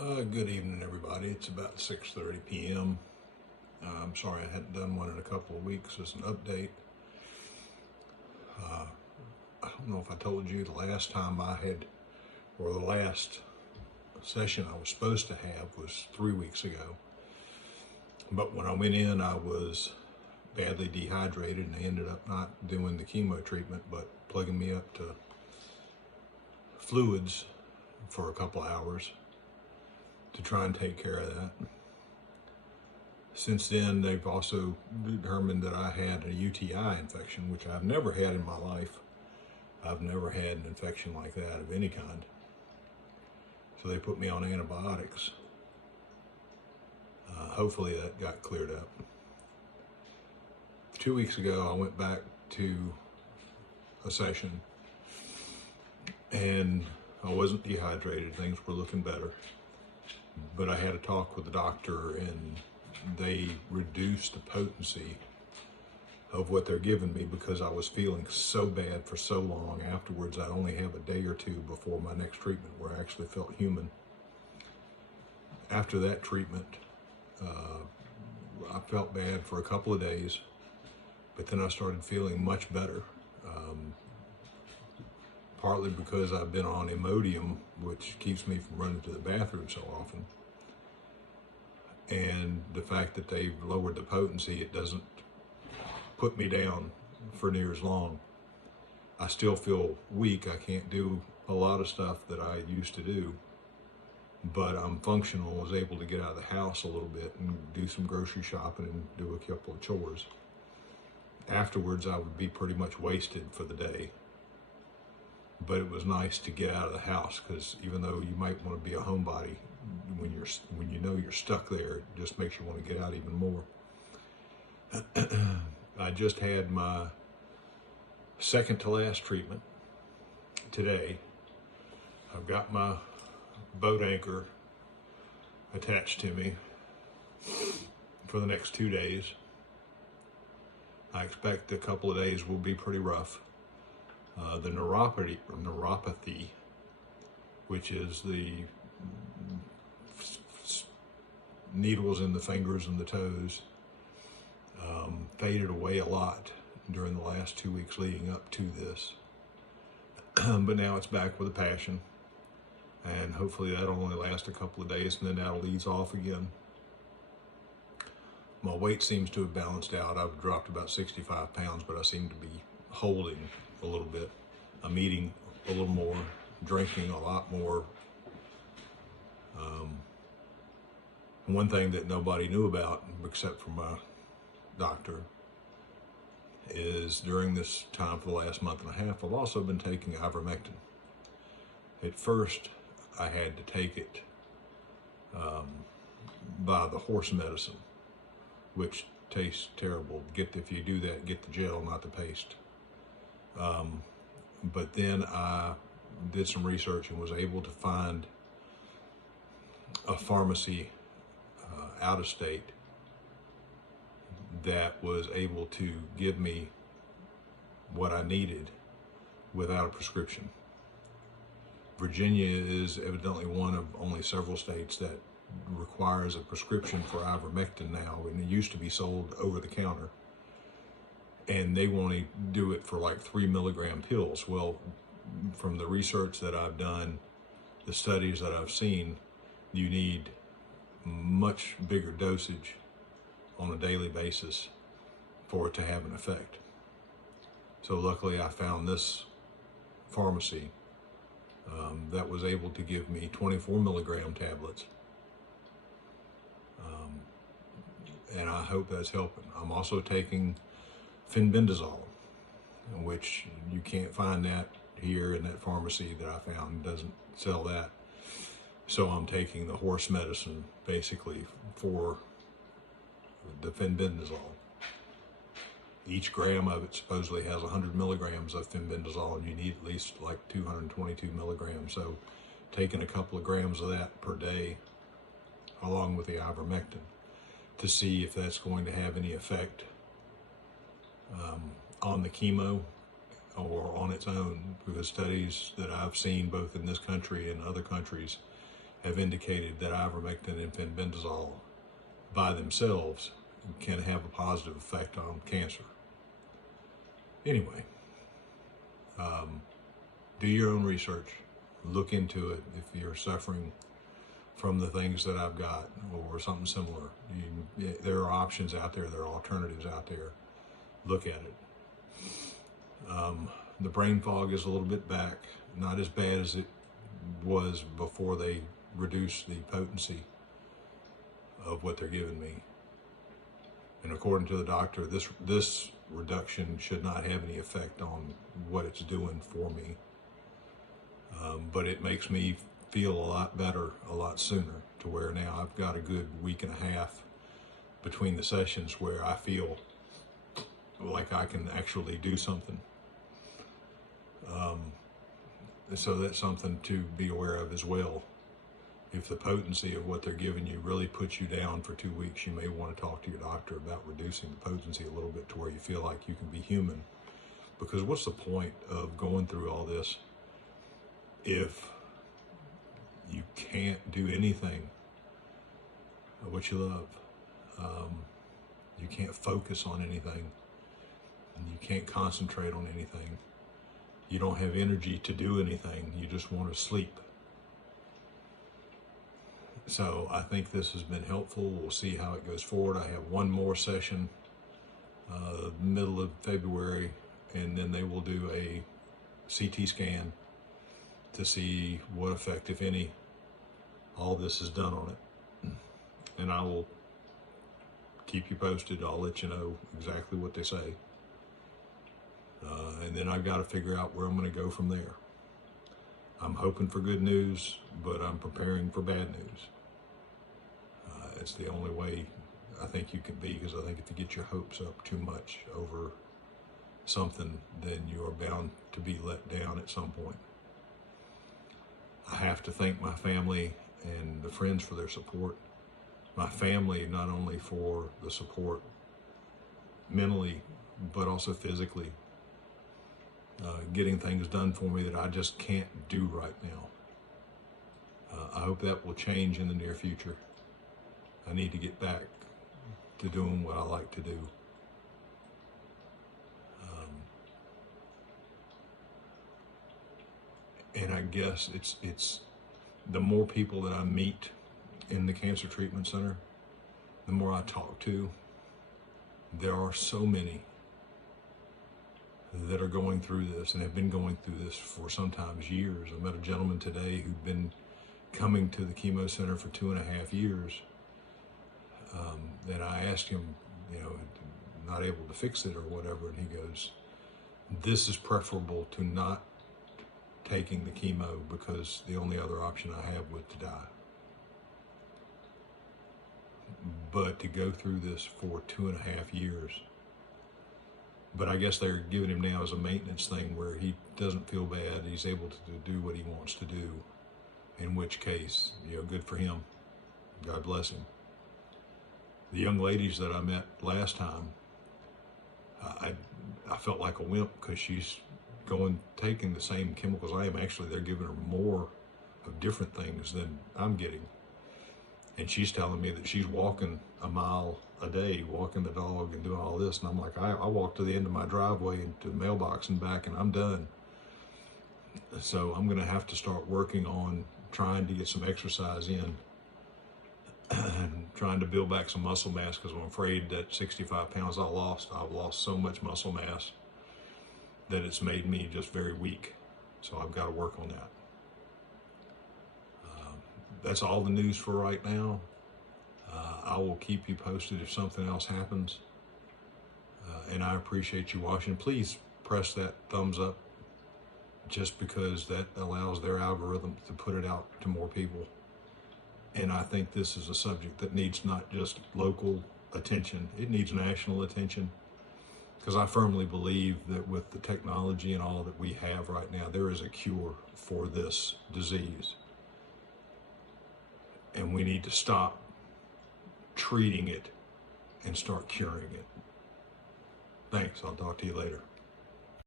Good evening, everybody. It's about 6:30 p.m. I'm sorry I hadn't done one in a couple of weeks as an update. I don't know if I told you the last time or the last session I was supposed to have was 3 weeks ago. But when I went in, I was badly dehydrated and they ended up not doing the chemo treatment, but plugging me up to fluids for a couple hours to try and take care of that. Since then, they've also determined that I had a UTI infection, which I've never had in my life. I've never had an infection like that of any kind. So they put me on antibiotics. Hopefully that got cleared up. 2 weeks ago, I went back to a session and I wasn't dehydrated. Things were looking better. But I had a talk with the doctor and they reduced the potency of what they're giving me because I was feeling so bad for so long. Afterwards, I'd only have a day or two before my next treatment where I actually felt human. After that treatment, I felt bad for a couple of days, but then I started feeling much better. Partly because I've been on Imodium, which keeps me from running to the bathroom so often. And the fact that they've lowered the potency, it doesn't put me down for near as long. I still feel weak. I can't do a lot of stuff that I used to do, but I'm functional. I was able to get out of the house a little bit and do some grocery shopping and do a couple of chores. Afterwards, I would be pretty much wasted for the day. But it was nice to get out of the house because even though you might want to be a homebody, when you know you're stuck there, it just makes you want to get out even more. I just had my second to last treatment today. I've got my boat anchor attached to me for the next 2 days. I expect a couple of days will be pretty rough. The neuropathy, which is the needles in the fingers and the toes, faded away a lot during the last 2 weeks leading up to this. But now it's back with a passion, and hopefully that'll only last a couple of days and then that'll ease off again. My weight seems to have balanced out. I've dropped about 65 pounds, but I seem to be holding a little bit. I'm eating a little more, drinking a lot more. One thing that nobody knew about, except for my doctor, is during this time for the last month and a half, I've also been taking ivermectin. At first, I had to take it by the horse medicine, which tastes terrible. If you do that, get the gel, not the paste. But then I did some research and was able to find a pharmacy out of state that was able to give me what I needed without a prescription. Virginia is evidently one of only several states that requires a prescription for ivermectin now, and it used to be sold over the counter. And they only do it for like 3 milligram pills. Well, from the research that I've done, the studies that I've seen, you need much bigger dosage on a daily basis for it to have an effect. So luckily I found this pharmacy that was able to give me 24 milligram tablets. And I hope that's helping. I'm also taking fenbendazole, which you can't find that here in that pharmacy that I found. It doesn't sell that. So I'm taking the horse medicine basically for the fenbendazole. Each gram of it supposedly has 100 milligrams of fenbendazole, and you need at least like 222 milligrams. So taking a couple of grams of that per day along with the ivermectin to see if that's going to have any effect on the chemo or on its own, because studies that I've seen both in this country and other countries have indicated that ivermectin and fenbendazole by themselves can have a positive effect on cancer. Anyway, do your own research, look into it. If you're suffering from the things that I've got or something similar, there are options out there, there are alternatives out there. Look at it. The brain fog is a little bit back, not as bad as it was before they reduced the potency of what they're giving me. And according to the doctor, this reduction should not have any effect on what it's doing for me. But it makes me feel a lot better a lot sooner, to where now I've got a good week and a half between the sessions where I feel like I can actually do something. So that's something to be aware of as well. If the potency of what they're giving you really puts you down for 2 weeks, you may want to talk to your doctor about reducing the potency a little bit to where you feel like you can be human. Because what's the point of going through all this if you can't do anything of what you love? You can't focus on anything. You can't concentrate on anything. You don't have energy to do anything. You just want to sleep. So I think this has been helpful. We'll see how it goes forward. I have one more session, middle of February, and then they will do a CT scan to see what effect, if any, all this has done on it. And I will keep you posted. I'll let you know exactly what they say. And then I've got to figure out where I'm going to go from there. I'm hoping for good news, but I'm preparing for bad news. It's the only way I think you can be, because I think if you get your hopes up too much over something, then you are bound to be let down at some point. I have to thank my family and the friends for their support. My family, not only for the support mentally, but also physically. Getting things done for me that I just can't do right now. I hope that will change in the near future. I need to get back to doing what I like to do. And I guess it's the more people that I meet in the cancer treatment center, the more I talk to. There are so many that are going through this and have been going through this for sometimes years. I met a gentleman today who'd been coming to the chemo center for 2.5 years. And I asked him, not able to fix it or whatever, and he goes, this is preferable to not taking the chemo, because the only other option I have was to die. But to go through this for 2.5 years, but I guess they're giving him now as a maintenance thing where he doesn't feel bad. He's able to do what he wants to do, in which case, good for him. God bless him. The young ladies that I met last time, I felt like a wimp, because she's taking the same chemicals I am. Actually, they're giving her more of different things than I'm getting. And she's telling me that she's walking a mile a day, walking the dog and doing all this. And I'm like, I walk to the end of my driveway and to the mailbox and back, and I'm done. So I'm going to have to start working on trying to get some exercise in and trying to build back some muscle mass, because I'm afraid that 65 pounds I've lost so much muscle mass that it's made me just very weak. So I've got to work on that. That's all the news for right now. I will keep you posted if something else happens. And I appreciate you watching. Please press that thumbs up, just because that allows their algorithm to put it out to more people. And I think this is a subject that needs not just local attention, it needs national attention. Because I firmly believe that with the technology and all that we have right now, there is a cure for this disease. And we need to stop treating it and start curing it. Thanks. I'll talk to you later.